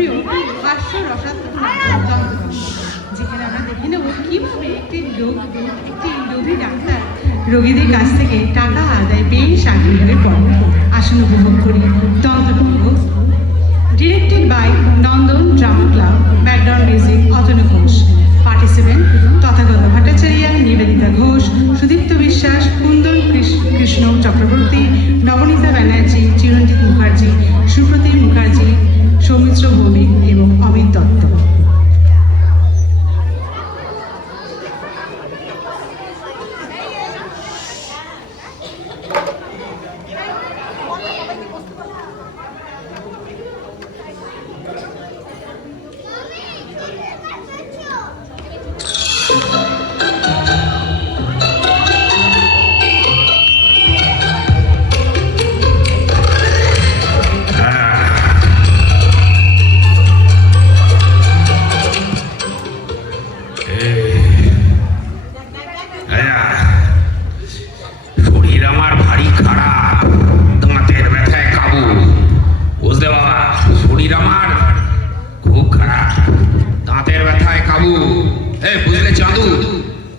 জনপ্রিয় হাস্য রসাত্মক নাটক যন্ত্রতন্ত্র, যেখানে আমরা দেখে নেব কিভাবে একটি লোভী ডাক্তার রোগীদের কাছ থেকে টাকা আদায় বেশ আগ্রহের পর আসন উপভোগ করি তন্ত্রতন্ত্র। Directed by Nandan drama club, background music Atanu Ghosh, participant Tathagata Bhattacharya, Nivedita Ghosh, Sudipta Biswas, Kundan Krishna Chakraborty, Nabanita Banerjee, চিরঞ্জিত মুখার্জি, সুপ্রতিম মুখার্জি, সৌমিত্র ভৌমিক এবং অমিত দত্ত।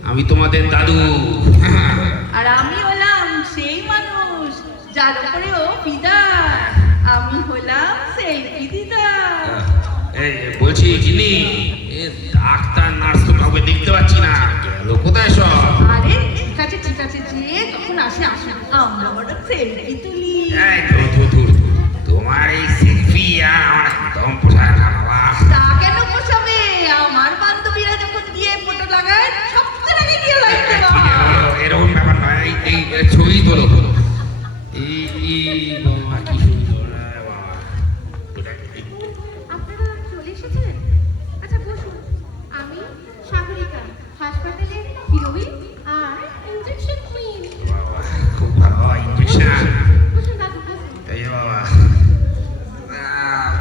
আমি তোমাদের দাদু, আর আমি হলাম সেই মানুষ যার উপরেও পিতা। আমি হলাম সেই দিদা। বলছি যিনি ডাক্তার নার্স তো কাউকে দেখতে পাচ্ছি না, কোথায় সব? আরে ঠিক আছে ঠিক আছে, যে তখন আসে আসে, আমরা বড় সেলফি তুলি। তোমার এই সেলফি আর আমার একদম পোষায় না বাবা। তা কেন পোষাবে? আমার বান্ধবীরা যখন দিয়ে ফটো লাগায় সবচেয়ে আগে গিয়ে লাইক দেওয়া। এরকম ব্যাপার নয়, এই ছবি তোলো। আপনারা চলে এসেছিলেন? আচ্ছা বসুন। আমি সাগরিকা, হাসপাতালের হিরোইন আর ইনজেকশন কুইন। খুব ভালো ইনজেকশন। বসুন দাদু, বসুন। এই বাবা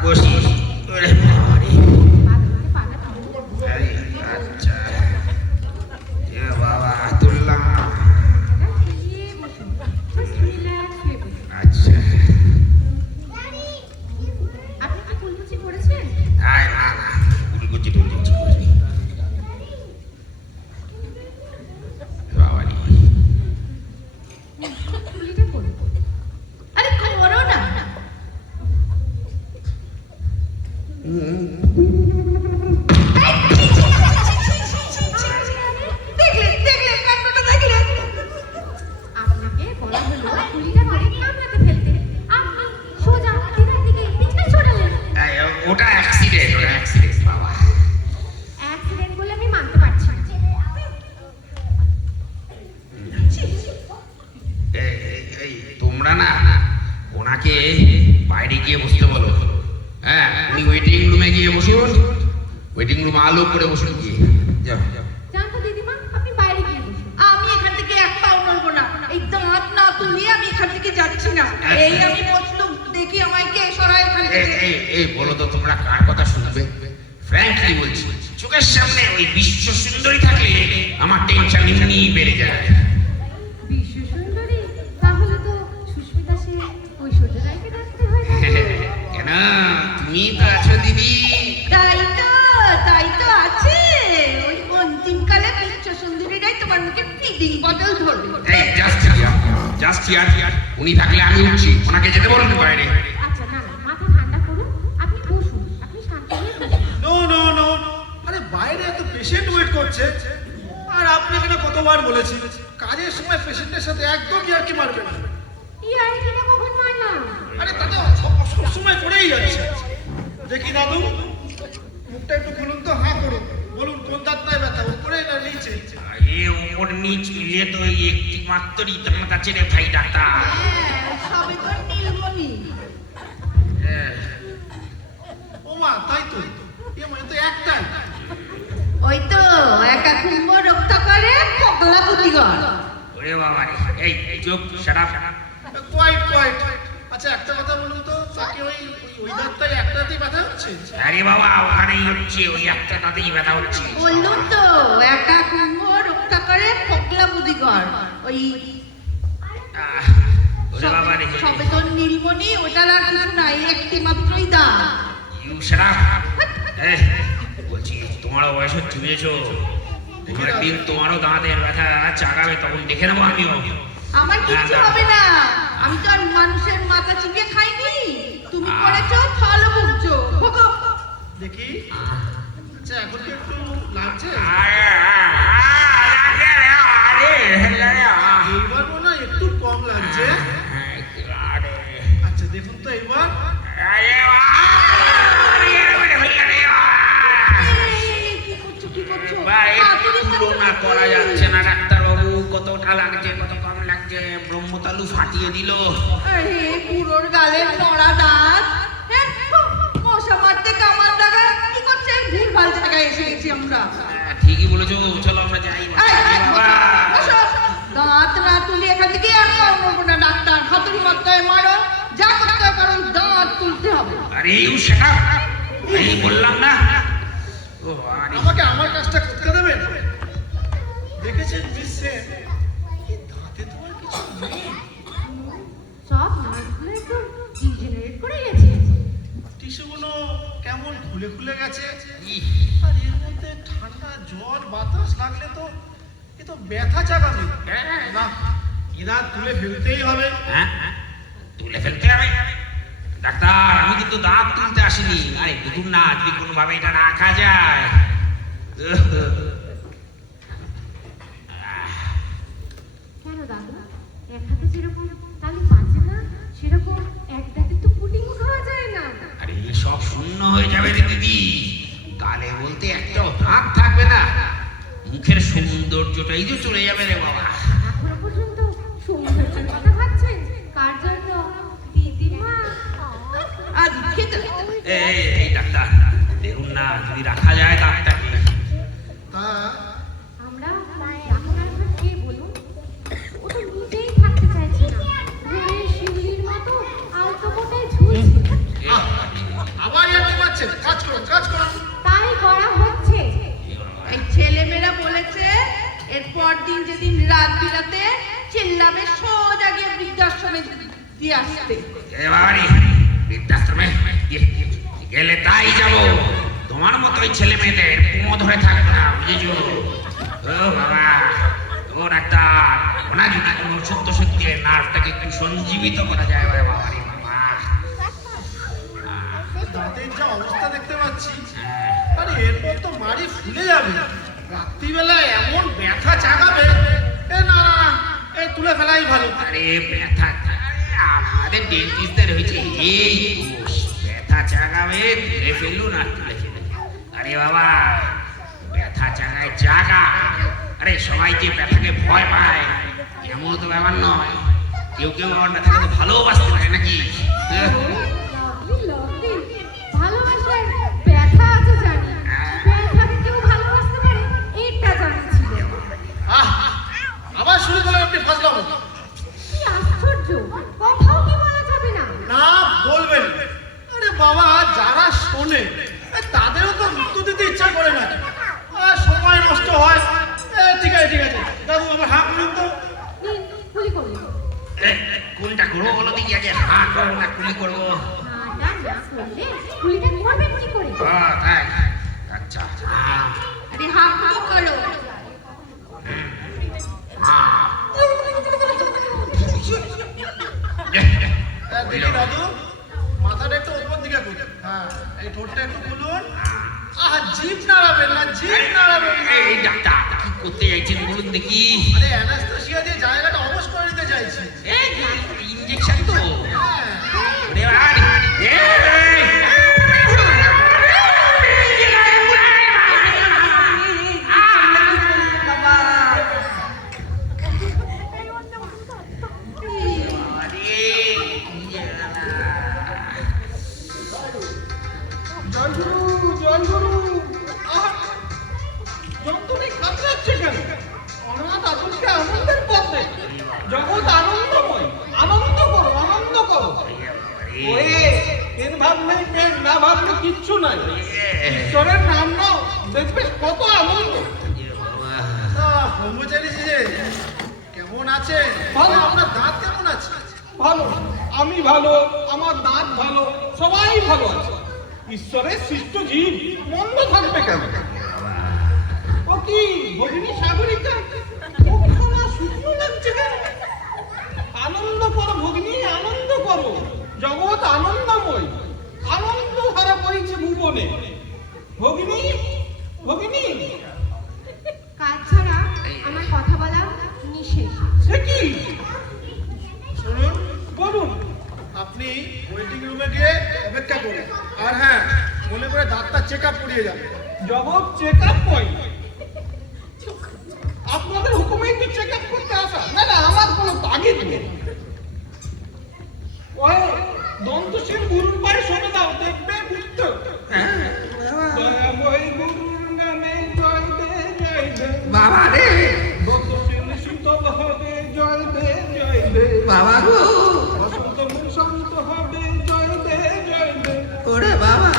বসি। আচ্ছা বাবা তুললাম। আচ্ছা আপনি কি কুলকুচি করেছেন? না না কুলকুচি টুলকুচি করিনি বাবা। কুলিটা করুন। আরে করো না। দেখলে দেখলে কাণ্ডটা দেখলে। আপনাকে বলা হলো কুলিটা করে কামড়াতে ফেলতে, আপনি সোজা দিদার দিকে পিছনে ছড়ালেন। ওটা অ্যাক্সিডেন্ট, ওটা অ্যাক্সিডেন্ট বাবা। অ্যাক্সিডেন্ট বলে আমি মানতে পারছি না। তোমরা না ওনাকে বাইরে গিয়ে বসতে বলো। হ্যাঁ উনি ওয়েটিং রুমে গিয়ে বসুন, ওয়েটিং রুম আলো করে বসুন গিয়ে। যাও জানতো দিদিমা, আপনি বাইরে গিয়ে বসুন। আমি এখান থেকে এক পাও নড়বো না। এই দাঁত না তুলিয়ে আমি এখান থেকে যাচ্ছি না। এই আমি বসলো দেখি আমাকে সরাই এখান থেকে। এই বলো তো তোমরা কার কথা শুনবে? ফ্র্যাঙ্কলি বলছি, চোখের সামনে ওই বিশ্ব সুন্দরী থাকলে আমার টেনশন এমনি বেড়ে যায়। বিশ্ব সুন্দরী? তাহলে তো সুস্মিতা সে ঐশ্বর্য রায়কে ডাকতে হয় না? কেন তুমি তো আছো দিদি। তাই তো আছে। ওই অন্তিমকালে বিশ্ব সুন্দরীরাই তোমার মুখে ফিডিং বটল ধরবে। এই জাস্ট হিয়ার উনি থাকলে আমি উঠছি, ওনাকে যেতে বলুন বাইরে। আচ্ছা না না, মাথা ঠান্ডা করুন, আপনি বসুন, আপনি শান্ত হয়ে বসুন। নো, আরে বাইরে এত পেশেন্ট ওয়েট করছে, আর আপনি এখানে কতবার বলেছি কাজের সময় পেশেন্টের সাথে একদম ইয়ার্কি মারবেন না। ইয়ার কিনা কখন মারলাম? আরে দাদা সব সময় করেই যাচ্ছে। দেখি দাদু মুখটা একটু খুলুন তো, হাঁ করুন, বলুন কোন দাঁতটায় ব্যথা, উপরে না নিচে? ওপর নিচ মিলিয়ে তো এই একটি মাত্রই তোমার কাছে রে ভাই ডাক্তার। সবে তো নীলমণি। ও মা তাই তো, মানে তো একটাই। ওই তো একা কুম্ভ রক্ষা করে পগলা বুদ্ধিগর। ওরে বাবা এই চুপ শাট আপ। কোয়াইট। আচ্ছা একটা কথা বলুন তো, তাকে ওই দাঁতটাই একটাতেই ব্যথা হচ্ছে? আরে বাবা ওখানেই হচ্ছে, ওই একটাতেই ব্যথা হচ্ছে। বললুম তো একা কুম্ভ রক্ষা করে পগলা বুদ্ধিগর। ওই ওরে বাবা রে সবে তো নীলমণি, ওটার আর কিছু নাই, একটি মাত্রই দাঁত। You shut up. বলছি তোমারও বয়স হচ্ছে বুঝেছো, কোনো একদিন তোমারও দাঁতের ব্যথা চাগাবে, তখন দেখে নেবো আমিও। আমার কিচ্ছু হবে না, আমি তো আর মানুষের মাথা চিবিয়ে খাইনি। তুমি করেছো, ভালো বুঝছো। দেখি আচ্ছা এখন কি একটু লাগছে? এইবার মনে হয় একটু কম লাগছে। আচ্ছা দেখুন তো এইবার। কি করছো, কি করছো? তুলনা করা যাচ্ছে না ডাক্তারবাবু, কতটা লাগছে কত কম লাগছে, ব্রহ্মতালু ফাটিয়ে দিল। আরে পুরোর গালের নড়া দাঁত, হ্যাঁ, মশা মারতে কামার লাগা কি করছে? ভুলভাল জায়গায় এসে গেছি আমরা। ঠিকই বলেছো, চলো আমরা যাই। বসো। দাঁত না তুলি এখান থেকে আর করবো না ডাক্তার। হাতুড়ি মারতে হয় মারো, যা করতে হয় কারণ দাঁত তুলতে হবে। আরে ইউ শাট আপ, এই বললাম না। ও আরে আমাকে আমার কাজটা করতে দেবেন? দেখেছেন মিস সেন, এই দাঁতে তো আর কিছু নেই। সব নার্ভগুলো একদম ডিজেনারেট করে গেছে। টিস্যুগুলো কেমন খুলে খুলে গেছে। ইহ, আর এর মধ্যে ঠান্ডা জল বাতাস লাগলে তো এ তো ব্যথা জাগাবে। না, এ দাঁত তুলে ফেলতেই হবে। হ্যাঁ তুলে ফেলতে হবে। ডাক্তার আমি কিন্তু দাঁত তুলতে আসিনি। আরে দেখুন না, যদি কোনোভাবে এটা রাখা যায়। কেন দাদু, এক হাতে যেরকম তালি বাজে না, সেরকম এক দাঁতে তো পুডিংও খাওয়া যায় না। আরে সব শূন্য হয়ে যাবে রে দিদি, গালে বলতে একটাও দাঁত থাকবে না, মুখের সৌন্দর্যটাই যে চলে যাবে রে বাবা। এখনো পর্যন্ত সৌন্দর্যের কথা ভাবছেন? কার জন্য? দিদিমা। আজ খেতে এই ডাক্তার দেখুন না, যদি রাখা যায় দাঁতটাকে। তা আমরা ডাক্তারকে কে বলুন? ও তো নিজেই থাকতে চাইছে না, ঘরের শিউলির মতো আলতো কোটায় ঝুলছে। আবার এরকম পাচ্ছেন? কাজ করুন, কাজ করুন। তাই করা হচ্ছে। এই ছেলেমেয়েরা বলেছে এরপর দিন যেদিন রাত বিরাতে চিল্লাবে সোজা গিয়ে বৃদ্ধাশ্রমে দিয়ে আসতে। এ বাবারে, বৃদ্ধাশ্রমে গেলে তাই যাবো। তোমার মতো ওই ছেলে মেয়েদের কুমো ধরে থাকবে না, বুঝেছো? ও বাবা, ও ডাক্তার, ওনা যদি কোনো সত্য সত্যি নার্ভটাকে একটু সঞ্জীবিত করা যায় বাবা রে বাবা। দাঁতের যা অবস্থা দেখতে পাচ্ছি, আরে এরপর তো মাড়ি ফুলে যাবে। রাত্রিবেলা এমন ব্যথা জাগাবে। এ না না না, এই তুলে ফেলাই ভালো। আরে ব্যথা, আরে আমাদের ডেন্টিস্টদের হয়েছে এই দোষ। ব্যথা জাগাবে, তুলে ফেলুন আর তুলে ফেলুন। আরে বাবা, ব্যথা জাগায় জাগা। আরে সবাই যে ব্যথাকে ভয় পায় এমন তো ব্যাপার নয়। কেউ কেউ আমার ব্যথাকে তো ভালোবাসতে পারে নাকি? লাভলি লাভলি, ভালোবাসার ব্যথা আছে জানি, ব্যথাকে কেউ ভালোবাসতে পারে এটা জানা ছিল। আহ, আবার শুরু করলাম আপনি ফাজলামো। কি আশ্চর্য, কথাও কি বলা যাবে না? না বলবেন। আরে বাবা, যারা শোনে তাদেরও তো মৃত্যু দিতে ইচ্ছা করে না। সময় নষ্ট হয়। ঠিক আছে ঠিক আছে, দাদু আমার হাত করুন তো। নিন, কুলি করুন। কোনটা করবো বলো দেখি, আগে হাঁ করবো না কুলি করবো? হাঁটা না করলে কুলিটা করবেন কি করে? তাই আচ্ছা। আরে হাত করো। দেখি দাদু, মাথাটা একটু উপর দিকে করুন। হ্যাঁ, এই ঠোঁটটা একটু খুলুন। আহা, জিভ নাড়াবেন না, জিভ নাড়াবেন না। এই ডাক্তার কি করতে চাইছেন বলুন দেখি? আরে অ্যানাস্থেসিয়া দিয়ে জায়গাটা অবশ করে দিতে চাইছি। ইঞ্জেকশন তো? হ্যাঁ। ওরে বাবা, জয়গুরু, জয়গুরু। আহা, যন্ত্রণায় কাতরাচ্ছে কেন? অনাথ আতুলকে আনন্দের পথে। জগৎ আনন্দময়। আনন্দ করো, আনন্দ করো। ওরে, পেন ভাবলেই পেন, না ভাবলে কিচ্ছু নাই। ঈশ্বরের নাম নাও, দেখবে কত আনন্দ। ব্রহ্মচারী যে কেমন আছে? ভালো। আপনার দাঁত কেমন আছে? ভালো, আমি ভালো, আমার দাঁত ভালো, সবাই ভালো আছে। ঈশ্বরের সৃষ্ট জীব, মন্দ থাকবে কেন? ও কি ভগিনী সাগরিকা, মুখখানা শুকনো লাগছে কেন? আনন্দ করো ভগিনী, আনন্দ করো, জগৎ আনন্দময়, আনন্দ ধারা বইছে ভুবনে। ভগিনী, ভগিনী, কাজ ছাড়া আমার কথা বলা নিষেধ। সে কি? শুনুন, বলুন। আপনি ওয়েটিং রুমে গিয়ে অপেক্ষা করুন। আর হ্যাঁ, মনে করে ডাক্তার চেক আপ করিয়ে যাবে। জগৎ চেক আপ পয়েন্ট, আপনাদের হুকুমেই তো চেক আপ করতে আসা। না না, আমার কোনো তাগিদ নেই। ওই দন্তশীল গুরুর পায়ে শোনে দাও, দেখবে বুঝতে। দয়াময় গুরুর নামে জয় দে, জয় দে বাবা রে, দন্তশীল শীতল হবে, জয় দে, জয় দে বাবা গো, বসন্ত মন শান্ত হবে, জয় দে, জয় দে। ওরে বাবা।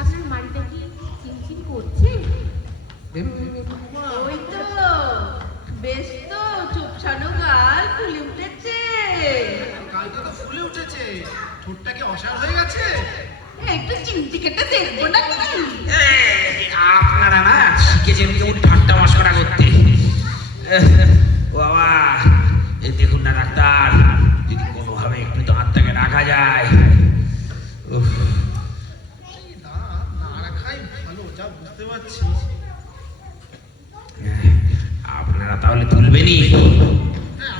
আপনার মাটিটা কি চিনচিন করছে? ওই তো বেশ তো চুপসানো গাল ফুলে উঠেছে। গালটা তো ফুলে উঠেছে, ঠোঁটটা কি অসাড় হয়ে গেছে? একটু চিমটি কেটে দেখবো নাকি? আপনারা না শিখেছেন কেমন ঠাট্টা মশকরা করতে। বাবা, এই দেখুন না ডাক্তার, যদি কোনোভাবে একটু দাঁতটাকে রাখা যায়। উফ, না রাখাই ভালো, যা বুঝতে পারছি। আপনারা তাহলে তুলবেনই?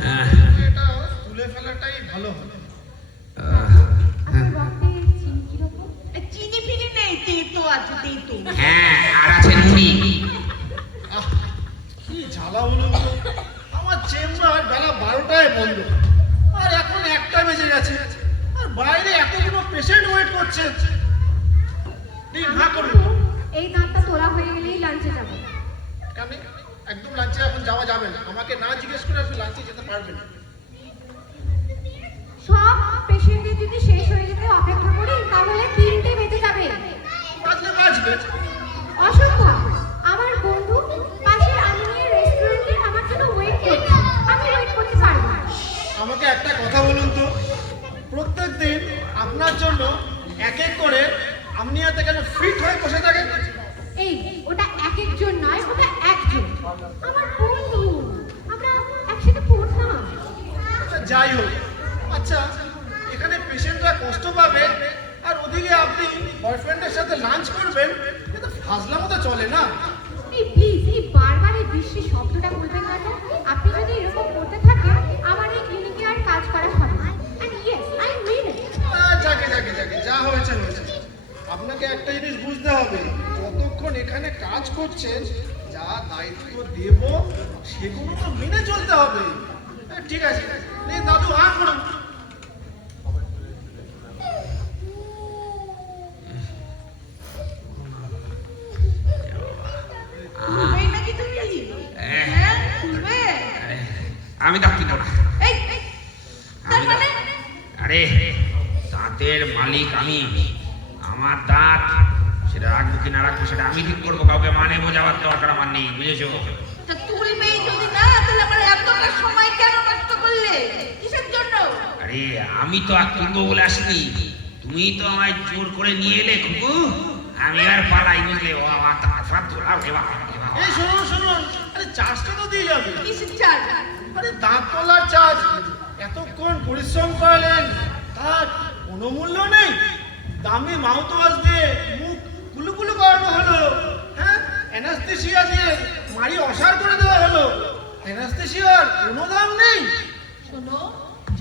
হ্যাঁ, এটা তুলে ফেলাটাই ভালো হবে। আপনার রক্তে চিনি কিরকম? চিনি ফিনি নেই, তেতো আছে, তেতো। হ্যাঁ, আর আছে নুনি। আহ, কি জ্বালা বলুন তো। আমার চেম্বার বেলা 12টায় বন্ধ, আর এখন 1টা বেজে গেছে, আর বাইরে এতগুলো পেশেন্ট ওয়েট করছে। দিন না করুন। এই দাঁতটা তোলা হয়ে গেলেই লাঞ্চে যাবো। কেন? একদম লাঞ্চে এখন যাওয়া যাবে না। আমাকে না জিজ্ঞেস করে আপনি লাঞ্চে যেতে পারবেন না। সব পেশেন্টদের যদি শেষ হয়ে যেতে অপেক্ষা করি তাহলে 3টে বেজে যাবে। বাজলে বাজবে। অসম্ভব। আমার বন্ধু পাশের আমিনের রেস্টুরেন্টে আমার জন্য ওয়েট করছে, আমি ওয়েট করতে পারবো না। আমাকে একটা কথা বলুন তো, প্রত্যেকদিন আপনার জন্য এক এক করে আপনি এত কেন ফিট হয়ে বসে থাকেন? এই ওটা এক একজন নয়, ওটা একজন, আমার বন্ধু, আমরা একসাথে পড়তাম। আচ্ছা, যাই হোক। আচ্ছা, এখানে পেশেন্টরা কষ্ট পাবে আর ওদিকে আপনি বয়ফ্রেন্ডের সাথে লাঞ্চ করবেন, এটা ফাজলামো তো চলে না। এই প্লিজ এই বারবার এই বিশ্রী শব্দটা বলবেন না তো। আপনি যদি এরকম করতে থাকেন আমার এই ক্লিনিকে আর কাজ করা হবে না। এন্ড ইয়েস আই মিন ইট। যাকে যাকে যাকে যা হয়েছে হয়েছে। আপনাকে একটা জিনিস বুঝতে হবে, যতক্ষণ এখানে কাজ করছেন যা দায়িত্ব দেব সেগুলো তো মেনে চলতে হবে। ঠিক আছে, নিন দাদু, হা করুন। খুলবে নাকি তুমি? হ্যাঁ, খুলবে। আমি দাঁত তুলব না। এই, তার মানে? আরে, দাঁতের মালিক আমি। আমার দাঁত সেটা রাখবো কি না রাখবো সেটা আমি ঠিক করবো, কাউকে মানে বোঝাবার দরকার আমার নেই, বুঝেছো? তা তুলবেই যদি না, তাহলে আমার এতটা সময় কেন নষ্ট করলে? কিসের জন্য? আরে, আমি তো আর তুলবো বলে আসিনি, তুমি তো আমায় জোর করে নিয়ে এলে খুকু। আমি আর পালাই, বুঝলে? ও আমার দাঁত ফাত ধরাও, এ বাবা, এ বাবা। এই শুনুন শুনুন, আরে চার্জটা তো দিয়ে যাবে। কিসের চার্জ? আরে দাঁত তোলার চার্জ, এতক্ষণ পরিশ্রম করলেন তার কোনো মূল্য নেই। দামি মাউথওয়াশ দিয়ে মুখ কুলুকুলু করানো হলো, হ্যাঁ, অ্যানাস্থেসিয়া দিয়ে মারি অসাড় করে দেওয়া হলো, অ্যানাস্থেসিয়ার কোনো দাম নেই। শোনো,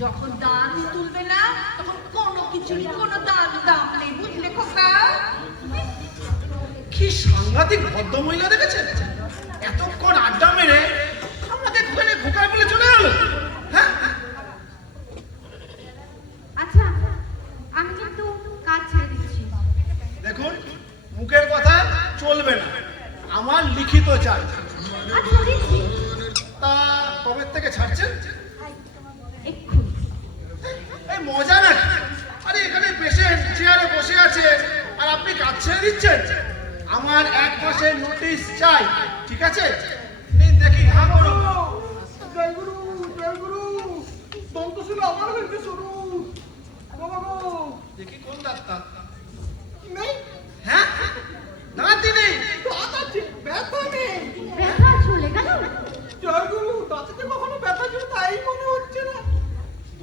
যখন দাঁত তুলবে না তখন কোনো কিছুরই কোনো দাম নেই, বুঝলে খোকা? কি সাংঘাতিক ভদ্রমহিলা দেখেছেন, এতক্ষণ আড্ডা মেরে আমাকে ঘুরে ঘোকায় বলে চলে গেল। হ্যাঁ, আচ্ছা আমি কিন্তু কাজ ছেড়ে দিচ্ছি। দেখুন, মুখের কথা চলবে না, আমার লিখিত চাই। আচ্ছা দিচ্ছি, তা কবে থেকে ছাড়ছেন? এক্ষুনি। এই মজা না। আরে এখানে পেশেন্ট চেয়ারে বসে আছে আর আপনি কাজ ছেড়ে দিচ্ছেন। আমার 1 মাসের নোটিশ চাই, ঠিক আছে? নিন দেখি, হ্যাঁ করুন। জয় গুরু, জয় গুরু। দন্তশীল আমার হইতে শুরু। বাবা গো,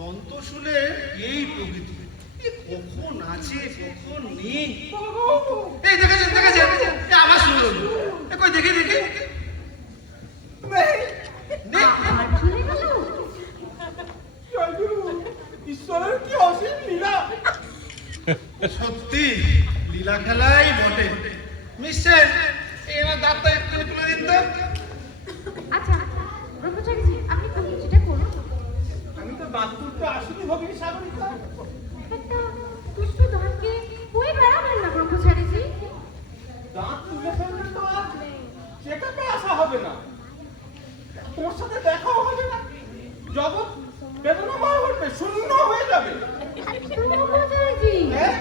দন্তশুলে এই প্রকৃতি, এ কখন আছে কখন নেই। এই দেখেছেন দেখেছেন, এ আবার শুনলো, এ কই দেখে দেখে নেই। আর চলে গেল। ঈশ্বরের কি অসীম লীলা। সত্যি লীলা খেলাই বটে। মিস্টার এবার দাঁতটা একটু তুলে দিন তো। আচ্ছা ব্রহ্মচারীজি, আপনি কমিটিটা করুন। আমি তো দাঁত তুলতে আসিনি ভগিনী সাগরিকা। একটা দুষ্টু দাঁতকে কই বেড়াবেন না ব্রহ্মচারীজি। দাঁত তুলে ফেললে তো আর চেকআপে আসা হবে না, তোর সাথে দেখাও হবে না, জগৎ বেদনাময় হবে, শূন্য হয়ে যাবে। ব্রহ্মচারীজি, হ্যাঁ?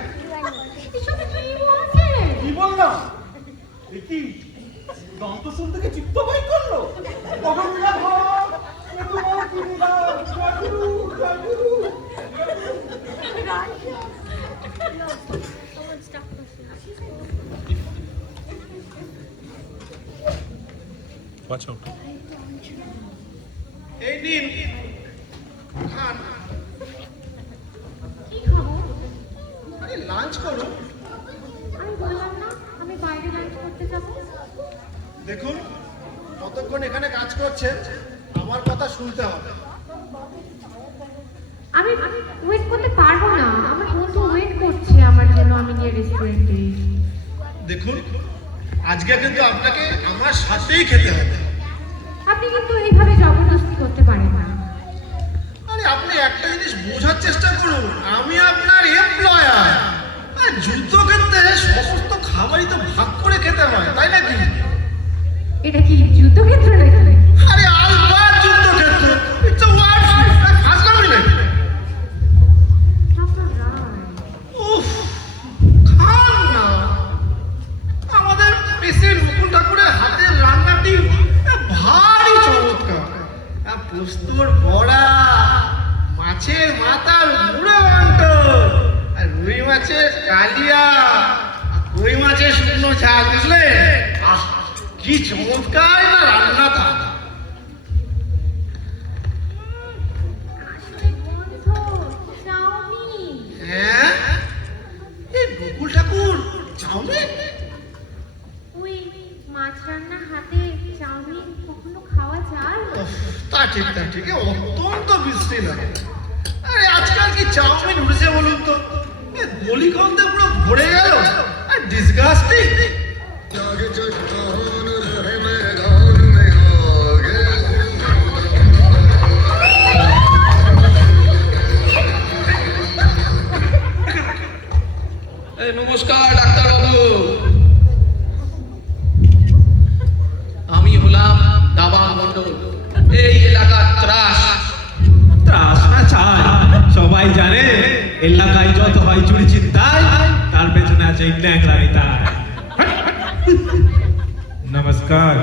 এসব কি বলছেন? কি বললাম? এ কি দন্তশুল থেকে চিত্ত বই করলো? ভগবান ভাব, এ তোমার দিদিরা, জয়গুরু, জয়গুরু। এই নিন খান, কি খাবো? আরে লাঞ্চ করো। আমি বললাম না আমি বাইরে লাঞ্চ করতে যাব। দেখুন কতক্ষণ এখানে কাজ করছেন, আমার কথা শুনতে হবে। আমি ওয়েট করতে পারবো না, আমার বন্ধু ওয়েট করছে আমার জন্য, আমি নিয়ে রেস্টুরেন্টে। দেখুন আজকে কিন্তু আপনাকে আমার সাথেই খেতে হবে। আপনি কিন্তু এইভাবে জবরদস্তি করতে পারেন না। আরে আপনি একটা জিনিস বোঝার চেষ্টা করুন, আমি আপনার এমপ্লয়ার। যুদ্ধক্ষেত্রে সমস্ত খাবারই তো ভাগ করে খেতে হয়, তাই নাকি? এটা কি যুদ্ধক্ষেত্র নাকি? আরে আলবাত যুদ্ধক্ষেত্র, ইটস আ ওয়ার ফাজলামি নাকি? ডক্টর রায়, উফ, খান না। আমাদের পেশেন্ট মুকুল ঠাকুরের হাতের রান্নাটি ভারী চমৎকার। পোস্তর বড়া, মাছের মাথার মুড়ো মাংস, আর রুই মাছের কালিয়া, কই মাছের শুকনো ঝাল, বুঝলে? আহ কি চমৎকার না রান্নাটা। আসলে বন্ধ চাউমিন। হ্যাঁ, এই মুকুল ঠাকুর চাউমিন? ওই মাছ রান্না হাতে চাউমিন কখনো খাওয়া যায়? তা ঠিক তা ঠিক, এ অত্যন্ত বিশ্রী লাগে। আরে আজকাল কি চাউমিন উঠেছে বলুন তো, গলিকন্দে পুরো ভরে গেল, আর ডিসগাস্টিং। নমস্কার ডাক্তারবাবু, আমি হলাম দাবা মণ্ডল, এই এলাকার ত্রাস। ত্রাস না ছাই, সবাই জানে এলাকায় যত হয় চুরি চিন্তায়, তার পেছনে আছে ন্যাংরা নেতায়। नमस्कार,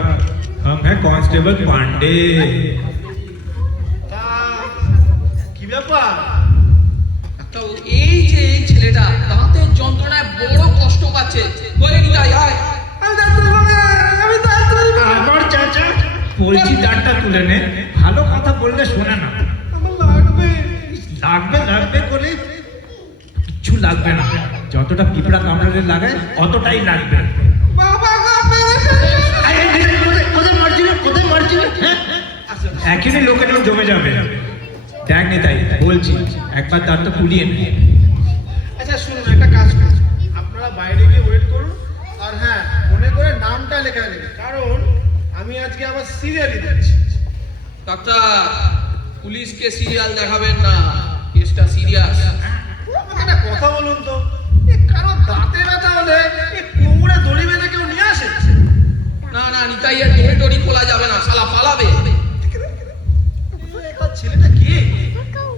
हम हैं कांस्टेबल पांडे। তা কি ব্যাপার? তো এই যে এই ছেলেটা দাঁতের যন্ত্রণায় বড় কষ্ট পাচ্ছে, বলে নিতাই আয়। আবার চাচা বলছি দাঁতটা তুলে নে, ভালো কথা বললে শোনে না। লাগবে লাগবে করে কিচ্ছু লাগবে না, যতটা পিঁপড়া কামড়ালে লাগে অতটাই লাগবে। এখনই লোকের জমে যাবে। দেখ নেতাই বলছি, একবার দাঁতটা তুলিয়ে নে। আচ্ছা শুনুন, একটা কাজ করুন, আপনারা বাইরে গিয়ে ওয়েট করুন, আর হ্যাঁ মনে করে নামটা লেখা নেবেন, কারণ আমি আজকে আবার সিরিয়ালি দিচ্ছি। ডাক্তার, পুলিশকে সিরিয়াল দেখাবেন না, কেসটা সিরিয়াস। একটা কথা বলুন তো, কারো দাঁতে ব্যথা হলে কোমরে দড়ি বেঁধে কেউ নিয়ে আসে? না না, নিতাইয়ের দড়ি টড়ি খোলা যাবে না, শালা পালাবে। ছেলেটা কে?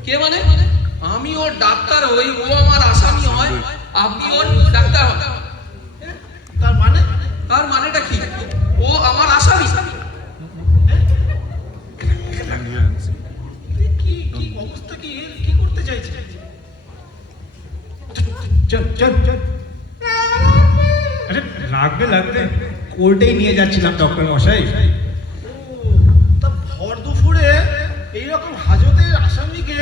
কে মানে? আমি ওর ডাক্তার হই, ও আমার আসামি হয়, আপনি ওর ডাক্তার হন। তার মানে? তার মানেটা কি? ও আমার আসামি। কি কি অবস্থা, কি কি করতে চাইছে? চল চল চল। আরে লাগবে লাগবে, কোর্টেই নিয়ে যাচ্ছিলাম ডক্টর মশাই। তা ভর দুপুরে এইরকম হাজতের আসামিকে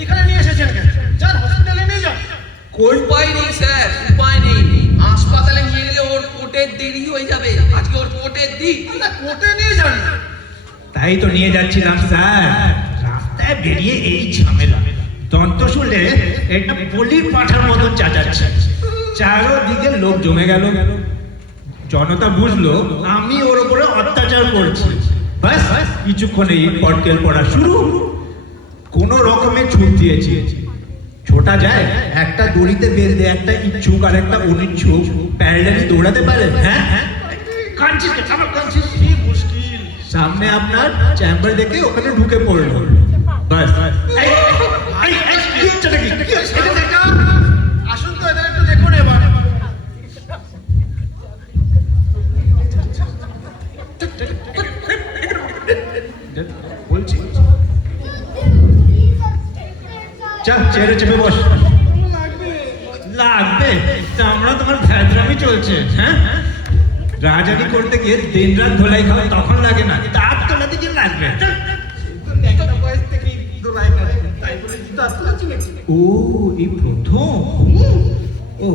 এইখানে নিয়ে এসেছেন কেন? যান হসপিটালে নিয়ে যান। উপায় নেই স্যার, উপায় নেই। হাসপাতালে নিয়ে গেলে ওর কোর্টের দেরি হয়ে যাবে। আজকে ওর কোর্টের দিন। না, কোর্টে নিয়ে যান না। তাই তো নিয়ে যাচ্ছিলাম স্যার। রাস্তায় বেরিয়ে এই ঝামেলা, দন্ত শুনলে এটা পলির পাঠার মতন চাচাচ্ছে। চারোদিকে লোক জমে গেল, জনতা বুঝলো আমি ওর উপরে অত্যাচার করছি। ব্যাস কিছুক্ষণেই পটকেল পড়া শুরু। কোনো রকমে ছুট দিয়েছি। ছোটা যায়, একটা দড়িতে বেঁধে একটা ইচ্ছুক আর একটা অনিচ্ছুক প্যারালালি দৌড়াতে পারে? হ্যাঁ হ্যাঁ, কাঁদছিস কেন? আমার কাঁদছিস? কি মুশকিল। সামনে আপনার চেম্বার দেখে ওখানে ঢুকে পড়লো। বাস কি হচ্ছে নাকি? কি হচ্ছে? এটা দেখা। আসুন তো, এদের একটু দেখুন এবার। বলছি চল চেয়ারে চেপে বস। লাগবে আমরা তোমার ভ্যাদরামি চলছে। হ্যাঁ, রাজানি করতে গিয়ে দিন রাত ধোলাই খাওয়া তখন লাগে না, দাঁত তোলাতে গিয়ে লাগবে। ও এই প্রথম? ও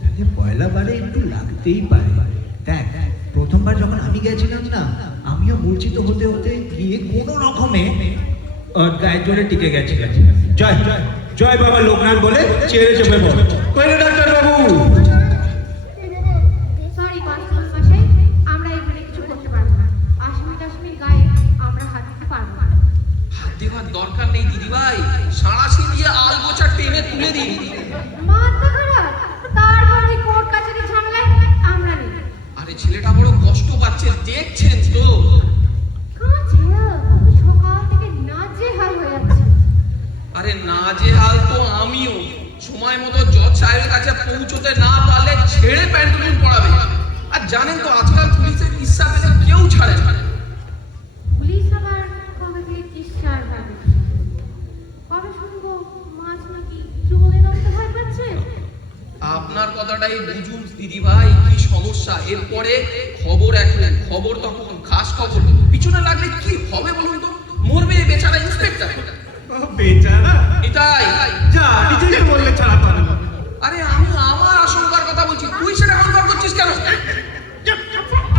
তাহলে পয়লা বারে একটু লাগতেই পারে। দেখ, প্রথমবার যখন আমি গেছিলাম না, আমিও মূর্ছিত হতে হতে গিয়ে কোনো রকমে গায়ের জোরে টিকে গেছিলাম। জয় জয় জয় বাবা লোকনাথ বলে চেয়ারে চেপে বল। কইলে ডাক্তার বাবু। সরি কনস্টেবল মশাই, আমরা এখানে কিছু করতে পারবো না। আসামি গায়ে আমরা হাত দিতে পারবো না। হাত দেওয়ার দরকার নেই দিদিভাই, সাঁড়াশি দিয়ে আলগোছা টেনে তুলে দিন। মাথা খারাপ, তারপর ওই কোর্ট কাছারি ঝামেলায় আমরা নেই। আরে ছেলেটা বড় কষ্ট পাচ্ছে, দেখছেন তো। কাছে সকাল থেকে নাজেহাল হয়ে যাচ্ছে। আরে নাজেহাল তো আমিও। সময় মতো জজ সাহেবের কাছে পৌঁছতে না পারলে ছেড়ে প্যান্টুলিন পড়াবে। আর জানেন তো আজকাল পুলিশের ইচ্ছা পেলে কেউ ছাড়ে না। পুলিশ আবার কবে থেকে চিৎকার হবে? কবে শুনবো মাছ নাকি চুবলে নষ্ট হয়ে যাচ্ছে? আপনার কথাটাই বুঝুন দিদিভাই, কি সমস্যা। এরপরে খবর এখন, খবর তখন খাস খবর। পিছনে লাগলে কি হবে বলুন তো? মরবে বেচারা ইন্সপেক্টর। বেচারা এটাই। যা নিজেকে বললে ছাড়া পারে না। আরে আমি আমার আশঙ্কার কথা বলছি, তুই সেটা কনফার্ম করছিস কেন?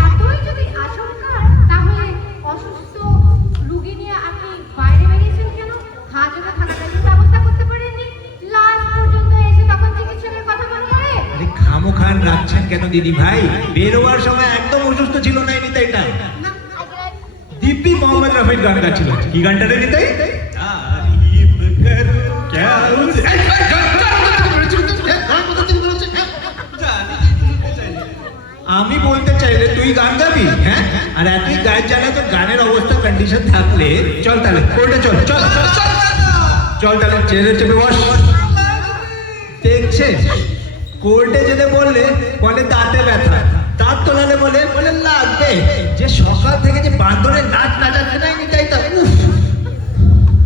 এতই যদি আশঙ্কা, তাহলে অসুস্থ রোগী নিয়ে আপনি বাইরে বেরিয়েছেন কেন? হাজতে থাকাকালীন ব্যবস্থা করতে পারেননি? লাস্ট পর্যন্ত এসে তখন চিকিৎসকের কথা মনে পড়ে? আরে খামোখান রাখছেন কেন দিদি ভাই? বেরোবার সময় একদম অসুস্থ ছিল না এই নিতাইটা। দিব্যি মোহাম্মদ রফির গান গাচ্ছিল। কি গানটা রে নিতাই? আমি বলতে চাইলে তুই গান গাবি? হ্যাঁ, আর এতই গায়ের জানা তো গানের অবস্থা কন্ডিশন থাকলে চল তাহলে কোর্টে চল। চল চল তাহলে চেয়ারে চেপে বস। দেখছে কোর্টে যেতে বললে বলে দাঁতে ব্যথা, দাঁত তোলালে বলে বলে লাগবে। যে সকাল থেকে যে বান্দরের নাচ নাচাচ্ছে না নিতাই তা।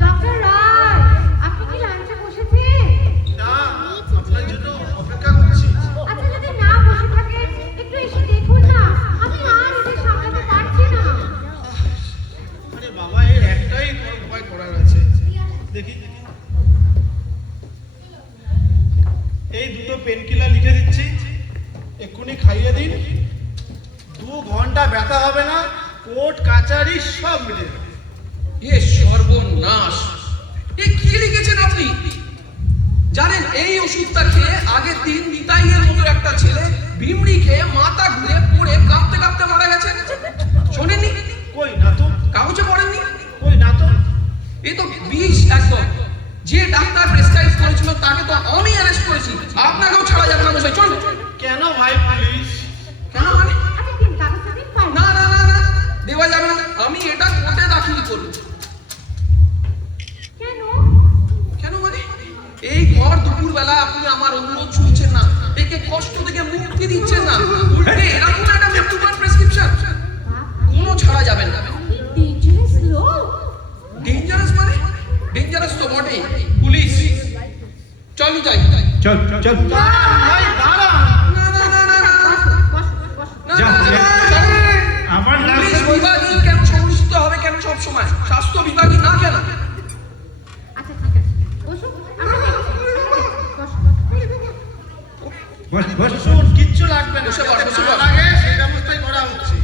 ডক্টর রায়, আপনি কি লাঞ্চে বসেছেন? না, আপনার জন্য অপেক্ষা করছি। আচ্ছা, যদি না বসে থাকেন একটু এসে দেখুন না। আমি আর এদের সামলাতে পারছি না। আরে বাবা, এর একটাই উপায় করার আছে। দেখি এই দুটো পেনকিলার লিখে দিচ্ছি, এক্ষুনি খাইয়ে দিন। 2 ঘন্টা ব্যথা হবে না, কোর্ট কাচারি সব মিলে যাবে। এ সর্বনাশ! এ কি লিখেছেন আপনি? জানেন এই ওষুধটা খেয়ে আগের দিন নিতাইয়ের মতো একটা ছেলে বিমড়ি খেয়ে মাথা ঘুরে পড়ে কাঁপতে কাঁপতে মারা গেছে। শোনেননি? কই না তো। কাগজে পড়েননি? কই না তো। এ তো বিষ একদম। যে ডাক্তার প্রেসক্রাইব করেছিল তাকে তো আমি অ্যারেস্ট করেছি, আপনাকেও ছাড়া যাবে না মশাই। চলুন। কেন ভাই পুলিশ? কেন মানে? আচ্ছা, দিন কাগজটা দিন, পাই না না না না, দেওয়া যাবে না। আমি এটা কোর্টে দাখিল করব। কেন? কেন মানে? এই ঘর দুপুরবেলা আপনি আমার অনুরোধ শুনছেন না, একে কষ্ট থেকে মুক্তি দিচ্ছেন না, উল্টে এরকম একটা মৃত্যুকর প্রেসক্রিপশন। কোনো ছাড়া যাবে না। ডেঞ্জারাস লোক। ডেঞ্জারাস মানে? ডেঞ্জারাস তো বটেই। পুলিশ চল যাই। চল চল ভাই দাঁড়ান। না না না না না না, যা, না, যা। না, না। আমার পুলিশ বিভাগই কেন সংরক্ষিত হবে? কেন সব সময় স্বাস্থ্য বিভাগই না কেন? আচ্ছা, ঠিক আছে, বসুন। বস বস শুন, কিচ্ছু লাগবে না, বসে পড়, যাতে বসে না পড়। লাগে সেই ব্যবস্থাই করা হচ্ছে।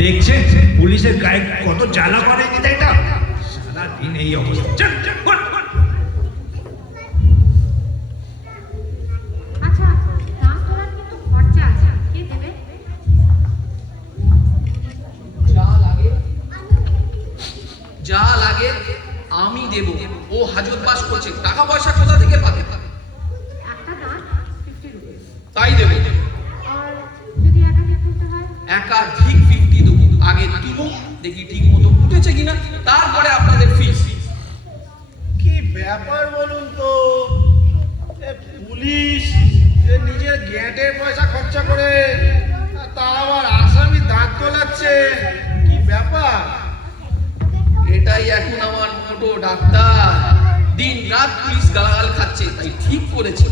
দেখছেন পুলিশের গায়ে কত জ্বালা করে নিতাইটা, সারাদিন এই অবস্থা। চল, চল, বস, বস। আচ্ছা নাচ তোলার কিন্তু খরচা আছে, কে দেবে? যা লাগে আমি দেব। ও হাজত বাস করছে, টাকা পয়সা কোথা থেকে পাবে? একটা নাচ 50 রুপিস। তাই দেবো। আর যদি একাধিক তুলতে হয়? একাধিক 50 দেবো। আগে তুলো, দেখি ঠিক মতো উঠেছে কিনা, তারপরে আপনাদের ফিস। কি ব্যাপার বলুন তো, এ পুলিশ এ নিজের গ্যাটের পয়সা খরচা করে, আর তা আবার আসামি দাঁত তোলাচ্ছে, কি ব্যাপার? এটাই এখন আমার মোটো ডাক্তার। দিন রাত পুলিশ গালাগাল খাচ্ছে, তাই ঠিক করেছে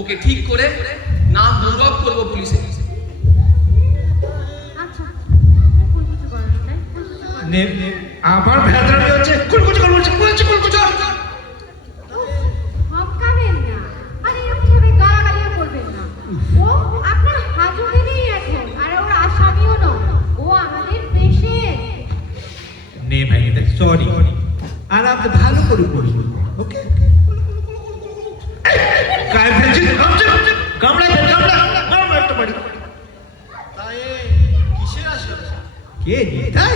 ওকে ঠিক করে নাম গৌরব করবো পুলিশে। আচ্ছা কোন কিছু করার নেই, কোন কিছু করার নেই। নে আবার ভেতরামি হচ্ছে, কুলকুচি কুলকুচি কুলকুচি কুলকুচি। ধমকাবেন না, আর এরকম ভাবে গালাগালিও করবেন না। ও আপনার হাজবেরই এখন, আর ওর আসামিও নয়, ও আমাদের পেশেন্ট। নে ভাই নিতাই, সরি। আর আপনি ভালো করে পড়ুন, ওকে? গায়ে ফেলছি, কামড়া কামড়া একটা বাড়ি। তাই এ কিসের আসে? কে নিতাই?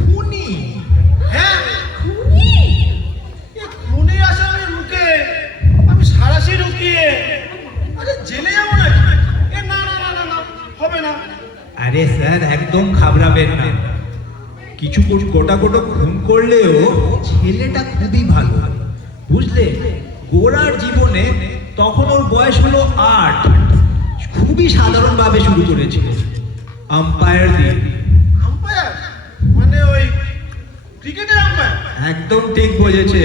খুনি। হ্যাঁ, খুনি? এ খুনি আসামির মুখে আমি সারাশি ঢুকিয়ে আরে জেলে যাবো নাকি? এ না না না না না, হবে না। আরে স্যার একদম ঘাবড়াবেন না, কিছু গোটা গোটা খুন করলেও ছেলেটা খুবই ভালো, বুঝলে? গোড়ার জীবনে তখন ওর বয়স হলো 8, খুবই সাধারণভাবে শুরু করেছিল, আম্পায়ার দিয়ে। আম্পায়ার মানে ওই ক্রিকেটের আম্পায়ার? একদম ঠিক বুঝেছে।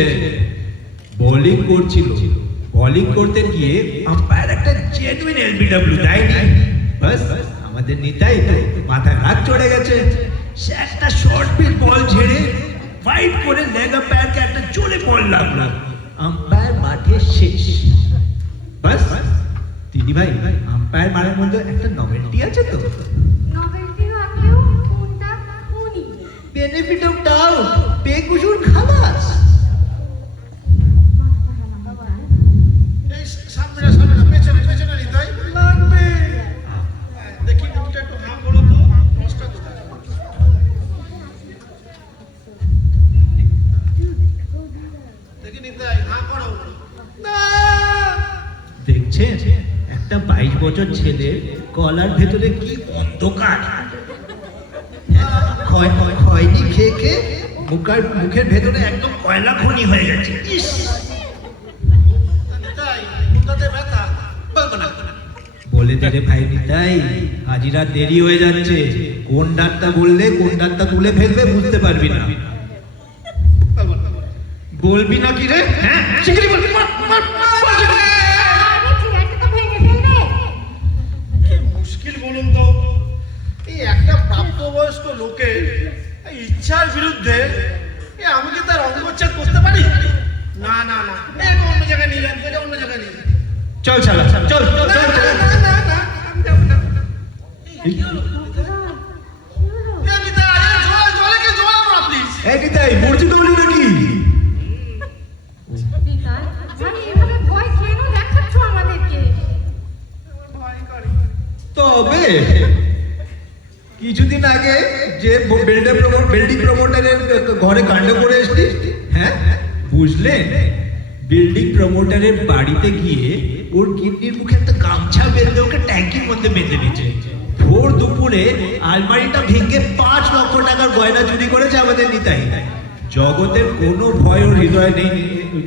বোলিং করছিল, বোলিং করতে গিয়ে আম্পায়ার একটা জেনুইন এলবিডব্লিউ দেয়নি, বাস আমাদের নিতাই তো মাথায় রাত চড়ে গেছে। সে একটা শর্ট পিচ বল ঝেড়ে ফাইট করে লেগ আম্পায়ারকে একটা চলে বল লাগলো, আম্পায়ার মাঠে শেষ। বাস দিদি ভাই, আম্পায়ার মারার মধ্যে একটা নভেলটি আছে তো, নভেলটি রাখলেও কোনটা খুনি? বেনিফিট অফ ডাউট, বেকুসুর খালাস। এই সামনে না, সামনে না, পেছনে পেছনে নিতাই লাগবে। দেখি মুখটা একটু হাঁ করো তো, নমস্কার কোথায়? দেখি নিতাই হাঁ করো না। দেখছেন একটা 22 বছর ছেলে গলার ভেতরে কি অন্ধকার, খয়নি খেয়ে খেয়ে মুখের ভেতরে একদম কয়লা খনি হয়ে গেছে। ইস, নিতাই কোথাতে ব্যথা? বলবো না। বলে দিলে ভাই নিতাই, হাজিরা দেরি হয়ে যাচ্ছে, কোন ডাক্তার বললে কোন ডাক্তার তুলে ফেলবে বুঝতে পারবি না। বলবো না। বলবি না কি রে? হ্যাঁ শিগগিরই বল, মার, মার, মার, শিগগিরই। আরে চেয়ারটা তো ভেঙে ফেলবে। কি মুশকিল বলুন তো, এই একটা প্রাপ্তবয়স্ক লোকের এই ইচ্ছার বিরুদ্ধে আমি কি তার অঙ্গচ্ছেদ করতে পারি? না না না, এটা অন্য জায়গায় নিয়ে যান, এটা অন্য জায়গায় নিয়ে যান। চল শালা, চল চল চল না, চল। না, না, না, আমি যাবো না। এই, এ নিতাই, আরে জলে কে জড়াবো না, please। এই নিতাই মূর্ছিত হলি নাকি? নিতাই, আরে এভাবে ভয় কেন দেখাচ্ছ আমাদেরকে? তবে কিছুদিন আগে যে বিল্ডিং প্রমোটারের ঘরে কাণ্ড করে এসছি, হ্যাঁ বুঝলে, বিল্ডিং প্রমোটারের বাড়িতে গিয়ে ওর কিডনির মুখে একটা গামছা বেঁধে ওকে ট্যাঙ্কির মধ্যে বেঁধে দিয়েছে। ভোর দুপুরে আলমারিটা ভেঙে 5 লক্ষ টাকার গয়না চুরি করেছে আমাদের নিতাই। জগতের কোনো ভয় ওর হৃদয় নেই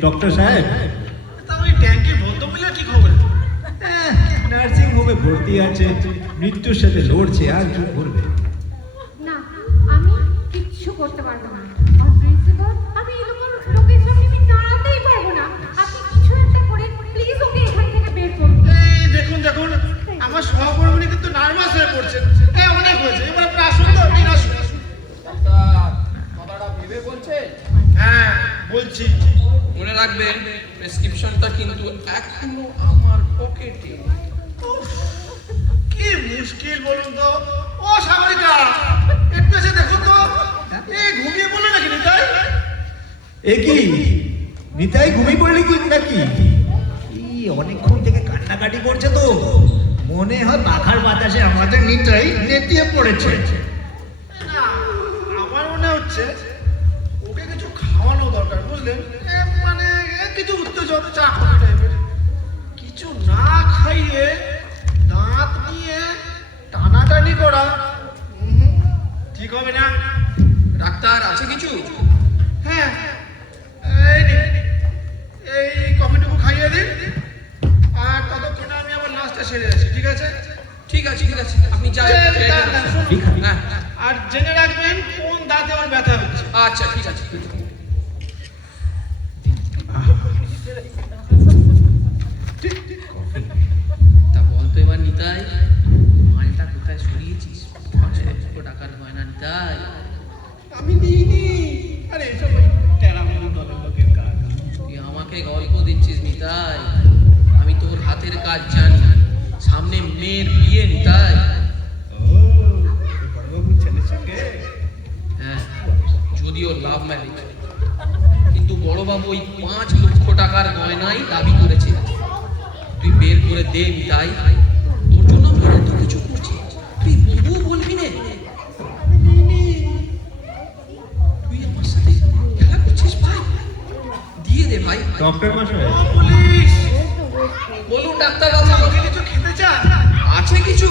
ডক্টর সাহেব। তা ওই ট্যাঙ্কির ভদ্রমহিলা কি খবর? নার্সিং হোমে ভর্তি আছে, মৃত্যুর সাথে লড়ছে, আর কি করবে? না, আমি কিচ্ছু করতে পারবো না। আর প্রিন্সিপাল, আমি এরকম লোকের সামনে আমি দাঁড়াতেই পারবো না। আপনি কিছু একটা করে প্লিজ ওকে এখান থেকে বের করুন। এই দেখুন দেখুন, আমার সহকর্মী কিন্তু নার্ভাস হয়ে পড়ছে। অনেক হয়েছে, এবার আপনি আসুন তো, আপনি আসুন আসুন। কথাটা ভেবে বলছে। হ্যাঁ বলছি। মনে রাখবেন, প্রেসক্রিপশনটা কিন্তু এখনো আমার পকেটে। কি মুশকিল বলুন তো। ও সাগরিকা, একটু এসে দেখো তো, এই ঘুমিয়ে পড়লো নাকি নিতাই? এ কি নিতাই ঘুমিয়ে পড়লি কি নাকি? অনেকক্ষণ থেকে কান্নাকাটি করছে তো, মনে হয় পাখার বাতাসে আমাদের নিতাই নেতিয়ে পড়েছে। না, আমার মনে হচ্ছে ওকে কিছু খাওয়ানো দরকার, বুঝলেন? মানে কিছু উত্তেজনা, চা কফি টাইপের কিছু না খাইয়ে দাঁত নিয়ে টানাটানি করা ঠিক হবে না। ডাক্তার আছে কিছু? হ্যাঁ, এই নিন, এই কফিটুকু খাইয়ে দিন, আর ততক্ষণে আমি আবার লাস্টটা সেরে আসি, ঠিক আছে? ঠিক আছে ঠিক আছে, আপনি যান। শুনুন, হ্যাঁ, আর জেনে রাখবেন কোন দাঁতে আমার ব্যথা হচ্ছে। আচ্ছা ঠিক আছে। তা বলতো এবার নিতাই, মালটা কোথায় সরিয়েছিস? 500 টাকার গয়না নিতাই। আমি নিইনি। আরে এসব ওই টেরামুলি দলের লোকের কাজ। তুই আমাকে গল্প দিচ্ছিস নিতাই, আমি তোর হাতের কাজ জানি। সামনে মেয়ের বিয়ে নিতাই। বড়বাবুর ছেলের সঙ্গে হ্যাঁ, যদিও লাভ ম্যারেজ, কিন্তু বড়বাবু ওই 5 লক্ষ টাকার গয়নাই দাবি করেছে। তুই বের করে দে নিতাই, তোর জন্য আমি এত কিছু করছি, তুই বউ বলবি না? তুই আমার সাথে খেলা করছিস ভাই, দিয়ে দে ভাই। ডক্টর মশাই, ও পুলিশ, বলুন ডাক্তার বাবু, আমাকে কিছু খেতে চান? আছে কিছু?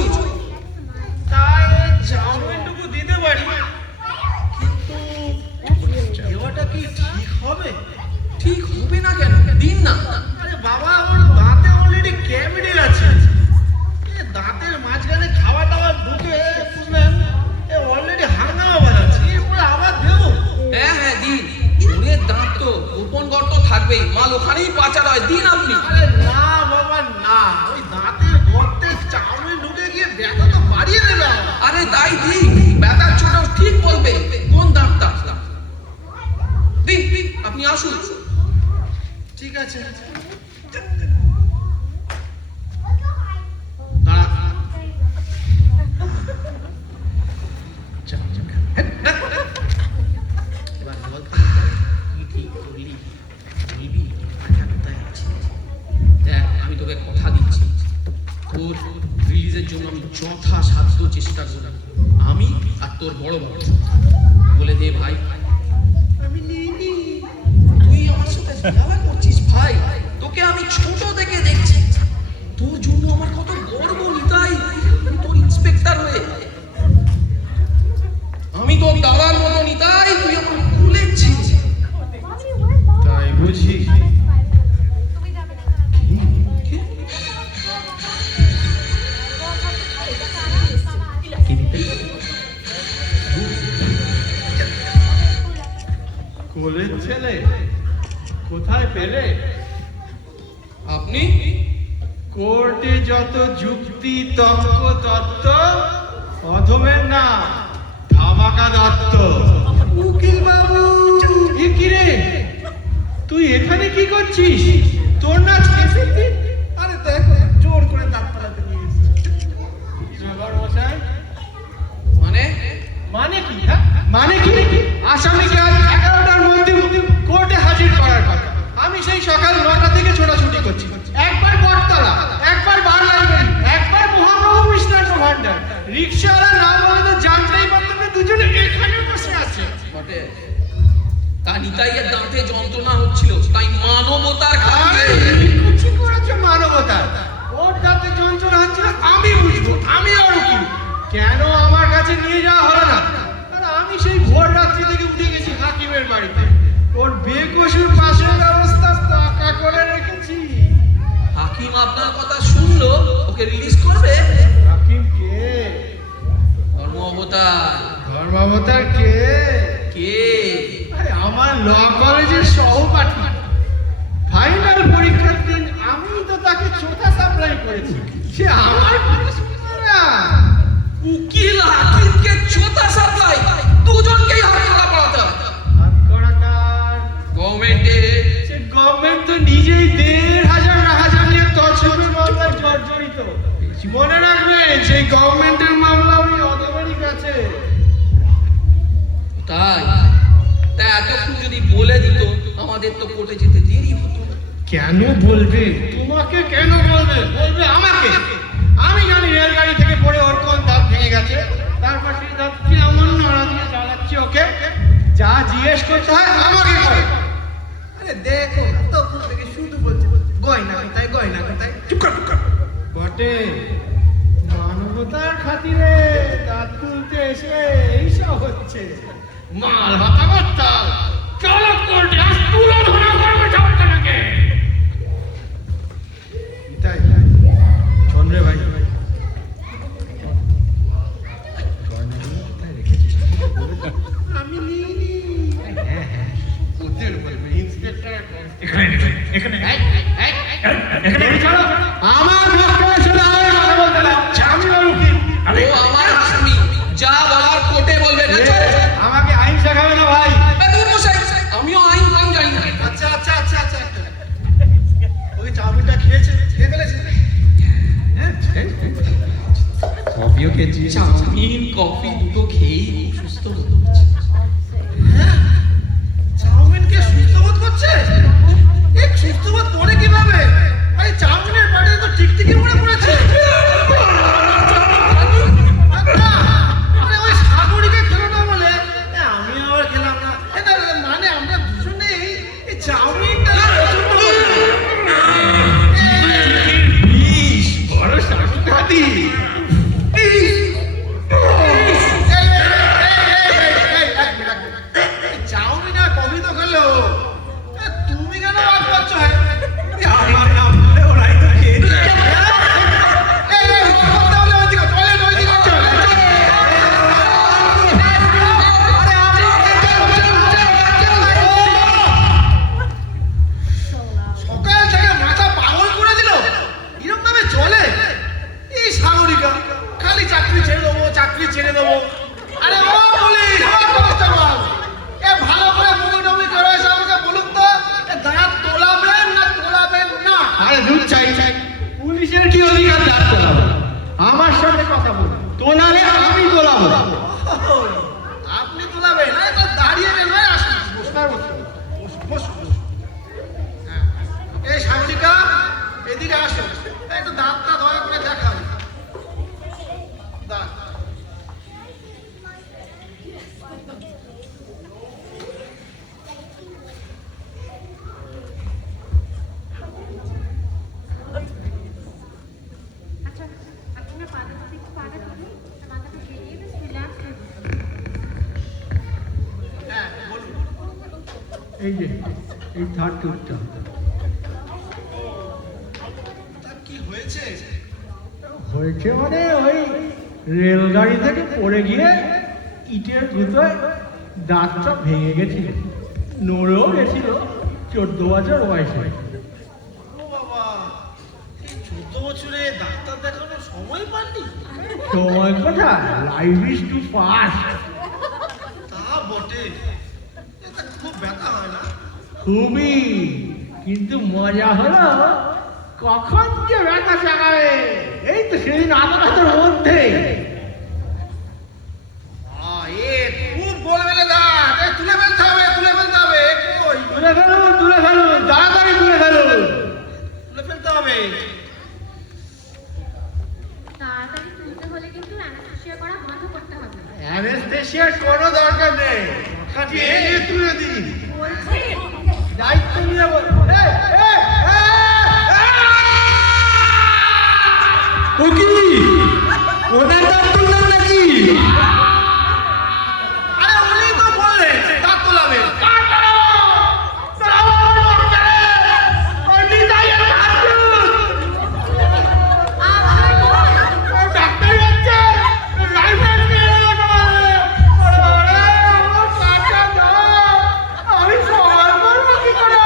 তাই চাউমিনটুকু দিতে পারি, কিন্তু দেওয়াটা কি ঠিক হবে? ঠিক হবে না কেন? দিন না। আরে বাবা, আমার দাঁতে অলরেডি ক্যাভিটি আছে। এ দাঁতের মাঝখানে খাওয়া দাওয়া ঢুকে, বুঝলেন, এ অলরেডি হাঙ্গামা বাজাচ্ছে। এরপরে আবার দেবো? হ্যাঁ হ্যাঁ দিন, চোরের দাঁত তো গোপন গর্ত থাকবেই, মাল ওখানেই পাচার হয়, দিন আপনি। আরে না বাবা না, ওই দাঁতের গর্তে চাউমিন ঢুকে গিয়ে ব্যথা তো বাড়িয়ে দেবে আমার। আরে তাই দিন, ব্যথার ছোট ঠিক বলবে কোন দাঁতটা। দিন দিন, আপনি আসুন। ঠিক আছে, দাঁড়া। এবার বল, কি ঠিক করলি? বলবি ব্যথা কোথায় আছে? দেখ, আমি তোকে কথা দিচ্ছি, তোর রিলিজের জন্য আমি যথাসাধ্য চেষ্টা করব। আমি আর তোর বড় বাবু বলে দে ভাই। আমি নিইনি। তুই আমার সাথে খেলা করছিস ভাই, তোকে আমি ছোট থেকে দেখছি, তোর জন্য আমার কত গর্ব নিতাই। তোর ইন্সপেক্টর হয়ে আমি তোর দাদার মতো নিতাই, তুই আমার ভুলেছিস। তাই বুঝি? কোলের ছেলে কোথায় পেলে? আপনি কোর্টে যত যুক্তি তর্ক তত্ত্ব, অধমের না ধামাকা দত্ত। উকিল বাবু, এ কি রে, তুই এখানে কি করছিস? তোর না ছেলে? আরে দেখ, জোর করে দাঁত ফালাতে নিয়ে এসেছি। মশাই, মানে মানে কি? হ্যাঁ, মানে কি? আসামিকে আজ 11টার মধ্যে কোর্টে হাজির করার কথা। আমি সেই সকাল 9টা থেকে ছোটাছুটি করছি। একবার বটতলা, একবার বার লাইব্রেরি, একবার মহাপ্রভু মিষ্টান্ন ভান্ডার। রিক্সাওয়ালা না বলে তো জানতেই পারতাম না দুজনে এখানে বসে আছে। বটে, তা নিতাইয়ের দাঁতে যন্ত্রণা হচ্ছিল, তাই মানবতার খাতিরে। কুচি করেছে মানবতা। ওর দাঁতে যন্ত্রণা হচ্ছিল, আমি বুঝবো, আমি আর কি। কেন আমার কাছে নিয়ে যাওয়া হলো না? আর আমি সেই ভোর রাত্রি থেকে উঠে গেছি হাকিমের বাড়িতে। ওর বেকসুর পাশের ব্যবস্থা পাকা করে রেখেছি। হাকিম আপনার কথা শুনলো, ওকে রিলিজ করবে? হাকিম কে? ধর্ম অবতার। ধর্মাবতার কে? কে? আরে আমার ল কলেজের সহপাঠী। ফাইনাল পরীক্ষার দিন আমি তো তাকে চোথা সাপ্লাই করেছি। সে আমার কথা শুনবে না। উকিল হাকিমকে চোতা সাপ্লাই, দুজনকেই হাত করা পড়াতে হয়। হাত করা কার? গভর্নমেন্টে। সে গভর্নমেন্ট তো নিজেই মনে রাখবেন সেই গভর্নমেন্টের মামলা আমি ওদেরই কাছে। তাই তা এতক্ষণ যদি বলে দিত আমাদের তো কোর্টে যেতে দেরি হতো। কেন বলবে? তোমাকে কেন বলবে? বলবে আমাকে। আমি জানি রেলগাড়ি থেকে পড়ে ওর কোন দাঁত ভেঙে গেছে, তারপর সেই দাঁত কি এমন নড়া দিয়ে চালাচ্ছি ওকে, যা জিজ্ঞেস করতে হয় আমাকে করে। আরে দেখো না, তখন থেকে শুধু বলছে গয়না কোথায়, গয়না কোথায়। চুপ কর, চুপ কর। বটে, মানবতার খাতিরে দাঁত তুলতে এসে এইসব হচ্ছে। মাল হাতা করতা চলো কোর্টে, আজ তুলো ধরা করবে সবটাকে। তাই চন্দ্রে ভাই, আমি নিইনি। ওদের বলবে ইন্সপেক্টর এখানে এখানে এখানে চলো, আমার ভক্তরা শুধু আমার কথা বলতে না, আমি ওর উকিল। ও আমার আসামি, যা বলার কোর্টে বলবে না। চল। আমাকে আইন শেখাবে না ভাই। দূর মশাই, আমিও আইন কম জানি না। আচ্ছা আচ্ছা আচ্ছা আচ্ছা, ওই চাউমিনটা খেয়েছে, খেয়ে ফেলেছে। কফিও খেয়েছি। চাউমিন কফি দুটো খেয়েই সুস্থ হতে হচ্ছে। চাউমিনকে সুস্থ বোধ করছে? এই সুস্থ বোধ করে কিভাবে? আরে চাউমিনের পাটিতে তো টিকটিকি পড়ে পড়েছে। আচ্ছা, আরে ওই সাগরীকে খেলো না বলে আমি আবার খেলাম না। মানে আমরা দুজনেই এই চাউমিনটা বড় সাংঘাতি। চাউমিন আর কফি তো খেলো, তুমি কেন বাদ পাচ্ছ? আমার নাম বলে ওরাই তো খেয়ে নিচ্ছে। সকাল থেকে মাথা পাগল করে দিল, এরকম ভাবে চলে এই সাগরিকা। খালি চাকরি ছেড়ে দেবো, চাকরি ছেড়ে দেবো। আরে ও পুলিশ, ও কনস্টেবল, এ ভালো করে মুভি টুভি করে এসে আমাকে বলুন তো, এ দাঁত তোলাবেন না তোলাবেন না? আরে দুধ চাই, পুলিশের কি অধিকার দাঁত তোলাবো? আমার সাথে কথা বলুন, তোলালে আমি তোলাবো। আপনি তোলাবেন? আরে তো দাঁড়িয়ে নয়, আসুন বসুন। হ্যাঁ, এই সাগরিকা এদিকে আসো, একটু দাঁতটা দয়া করে দেখান। দাঁত আচ্ছা, আপনার পাটা ধরুন, মাথাটা ঘেরিয়ে বেশ রিল্যাক্স হয়ে বসুন। হ্যাঁ বলুন। এই যে এই থার্ড টুথটা তার কি হয়েছে? হয়েছে মানে ওই রেলগাড়ি থেকে পড়ে গিয়ে ইটের গুঁতোয় দাঁতটা ভেঙে গেছিল, নড়েও গেছিল 14 বছর বয়সে। ও বাবা, এই 14 বছরে ডাক্তার দেখানোর সময় পাননি? সময় কোথায়, লাইফ ইজ টু ফাস্ট। তা বটে, এটা খুব ব্যথা হয় না? খুবই, কিন্তু মজা হলো কখন যে ব্যথা জাগাবে এই তো সেদিন আধা রাতের মধ্যে। এ খুব গোলমেলে দাঁত, এ তুলে ফেলতে হবে, তুলে ফেলতে হবে। কই তুলে ফেলুন, তাড়াতাড়ি তুলে ফেলুন। তুলে ফেলতে হবে। তাড়াতাড়ি তুলতে হলে কিন্তু অ্যানাস্থেসিয়া করা বন্ধ করতে হবে। অ্যানেস্থেসিয়ার কোনো দরকার নেই, খাটিয়ে এনে তুলে দিন। বলছি দায়িত্ব নিয়ে বল। ও কি ওনার দাঁত তুললাম নাকি? আরে উনি তো বললেন দাঁত তোলাবে। আমি সবার করবো কি করে?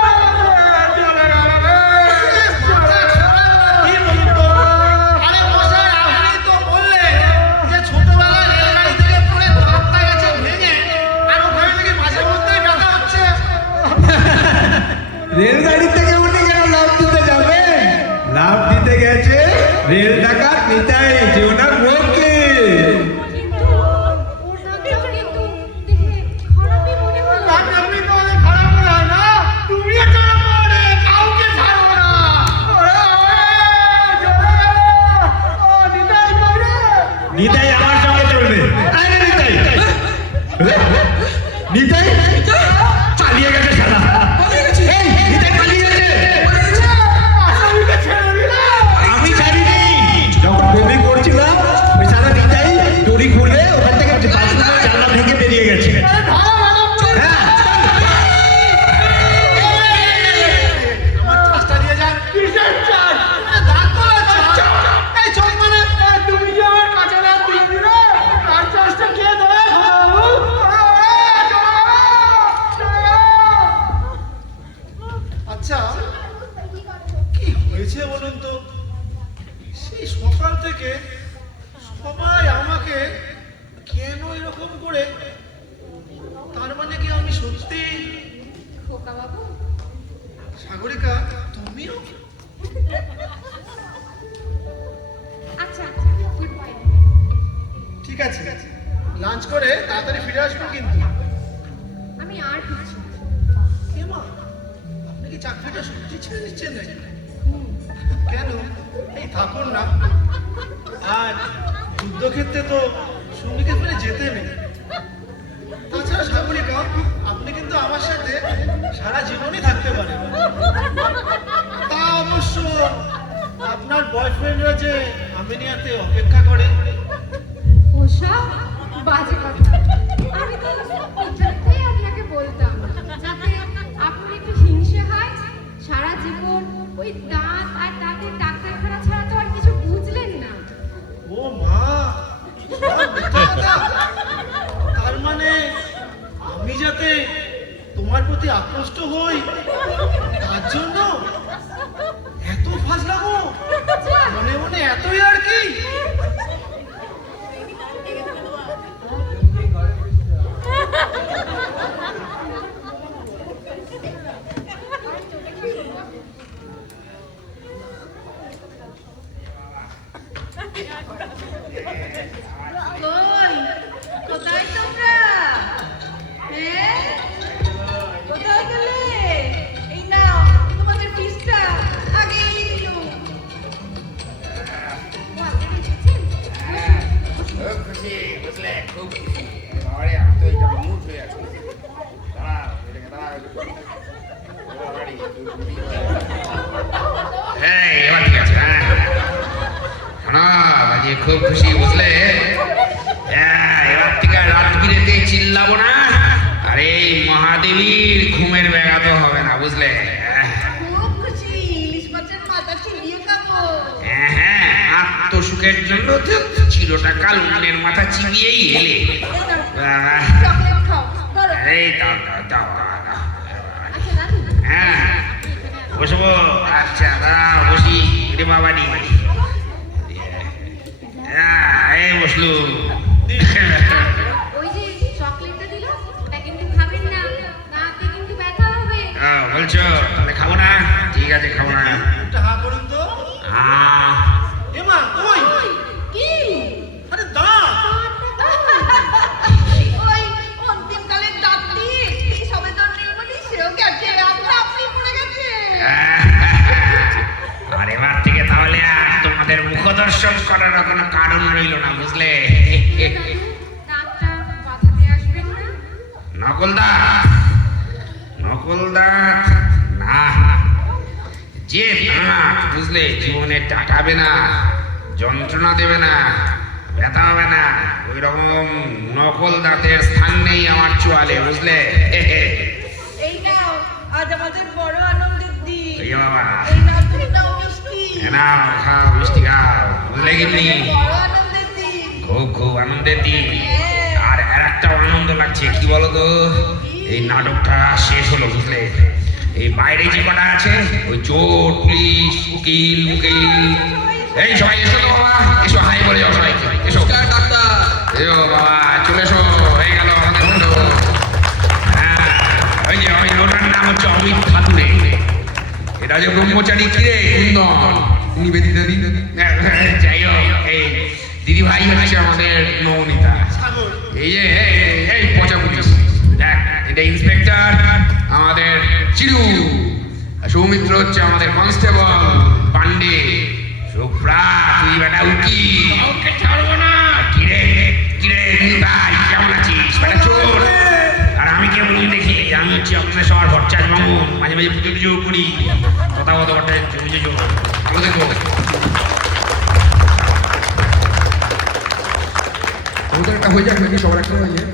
কি হয়েছে বলুন তো? সেই সকাল থেকে সবাই আমাকে কেন এরকম করে, তার মানে কি আমি সত্যি? খোকা বাবু, সাগরিকা, তুমিও? আচ্ছা গুড বাই। ঠিক আছে, লাঞ্চ করে তাড়াতাড়ি ফিরে আসবো কিন্তু। আমি আর ফিরছি না। কে মা, আপনি কি চাকরিটা সত্যি ছেড়ে দিচ্ছেন নাকি? কেন? এই থাকুন না। আর যুদ্ধক্ষেত্রে তো সঙ্গীকে ফেলে যেতে নেই। তাছাড়া সাগরিকা, আপনি কিন্তু আমার সাথে সারা জীবনই থাকতে পারেন। তা অবশ্য আপনার বয়ফ্রেন্ডরা যে আমিনিয়াতে অপেক্ষা করে। ওসব বাজে কথা। আমি তো এটাতেই আপনাকে বলতাম, যাতে আপনার একটু হিংসে হয়। সারা জীবন ওই দাঁত আর দাঁতের ডাক্তারখানা ছাড়া তো আর কিছু বুঝলেন না। ও মা, সব মিথ্যা কথা। তার মানে আমি যাতে তোমার প্রতি আকৃষ্ট হই, তার জন্য এত ফাজলামো, মনে মনে এতই আর কি? কই কোথায় তোমরা? হ্যাঁ, কোথায় গেলে? এই নাও তোমাদের ফিসটা আগেই দিলুম। ও আপনি এসেছেন? খুব খুশি, বুঝলে, খুব খুশি। এবারে আমি তো এটা মুড হয়ে আছি। দাঁড়াও, এটাকে দাঁড়াও। এবারে এই, এবার ঠিক আছে, হ্যাঁ। শোনো, বাজি খুব খুশি, বুঝলে। হ্যাঁ, এবার থেকে রাত বিরেতে চিল্লাবো না। আর এই মহাদেবীর ঘুমের ব্যাঘাত হবে না, বুঝলে। খুব খুশি, ইলিশ মাছের মাথা চিবিয়ে খাবো। হ্যাঁ হ্যাঁ, আত্মসুখের জন্য তো চিরটা কাল উন্নের মাথা চিবিয়েই এলে। চকলেট খাও, ধরো। এই দাও দাও দাও দাও, দাও। আচ্ছা দাদু, হ্যাঁ, বসবো। আচ্ছা দাঁড়াও, বসি রে বাবানি। এই বসলু। ওই যে চকলেটটা দিল, ওটা কিন্তু খাবেন না, দাঁতে কিন্তু ব্যথা হবে। বলছো তাহলে খাবো না? ঠিক আছে, খাবো না। একটা হা করুন তো। এমা কই? কি? আরে দাঁত। ওই অন্তিমকালের দাঁতটি এই সবে তোর নীলমণি সেও গেছে, আপনি পড়ে গেছে। আর এবার থেকে তাহলে আর তোমাদের মুখ দর্শন করার কোনো কারণ রইল না, বুঝলে। দাঁতটা বাঁধাতে আসবেন না? নকল দাঁত, নকল দাঁত না। যে দাঁত, বুঝলে, জীবনে টাকাবে না, যন্ত্রণা দেবে না, ব্যথা হবে না, ওই রকম নকল দাঁতের স্থান নেই আমার চোয়ালে, বুঝলে। এই নাও আজ আমাদের বড় আনন্দের দিন। এই বাবা, এই নাও তুমি নাও মিষ্টি। এ নাও, খাও মিষ্টি খাও, বুঝলে কিন্তু বড় আনন্দের দিন। খুব খুব আনন্দের দিন। আর একটা আনন্দ লাগছে, কি বলতো, এই নাটকটা শেষ হলো, বুঝলে। এই বাইরে যে কটা আছে, ওই চোর, পুলিশ, উকিল, মুকিল, এই সবাই এসো তো বাবা, এসো, হাই বলে যাও সবাই, এসো। নমস্কার ডাক্তার। এসো বাবা, চলে এসো, হয়ে গেল আমাদের বন্ধু। হ্যাঁ, ওই যে ওই লোটার নাম হচ্ছে অমিত ভাদুরে। এটা যে ব্রহ্মচারী, কি রে কুন্দন, নিবেদিতা দিদি। যাই হোক, এই দিদি ভাই হচ্ছে আমাদের নবনীতা। সাগর। এই যে এই পচা পুলিশ, দেখ, এটা ইন্সপেক্টর আমাদের চিরু, সৌমিত্র হচ্ছে আমাদের কনস্টেবল পান্ডে, সুপ্রা তুই বেটা উকিল। ওকে ছাড়বো না। কিরে কিরে দিদি ভাই, কেমন আছিস? বেটা চোর। আর আমি কে বলি দেখি, আমি হচ্ছে আপনাদের সবার ভরচার মামুন, মাঝে মাঝে পুজো টুজো করি, কথা বলতে বলতে পুজো ভালো দেখো। ওদের একটা হয়ে যাক নাকি, সবার একটা হয়ে যায়।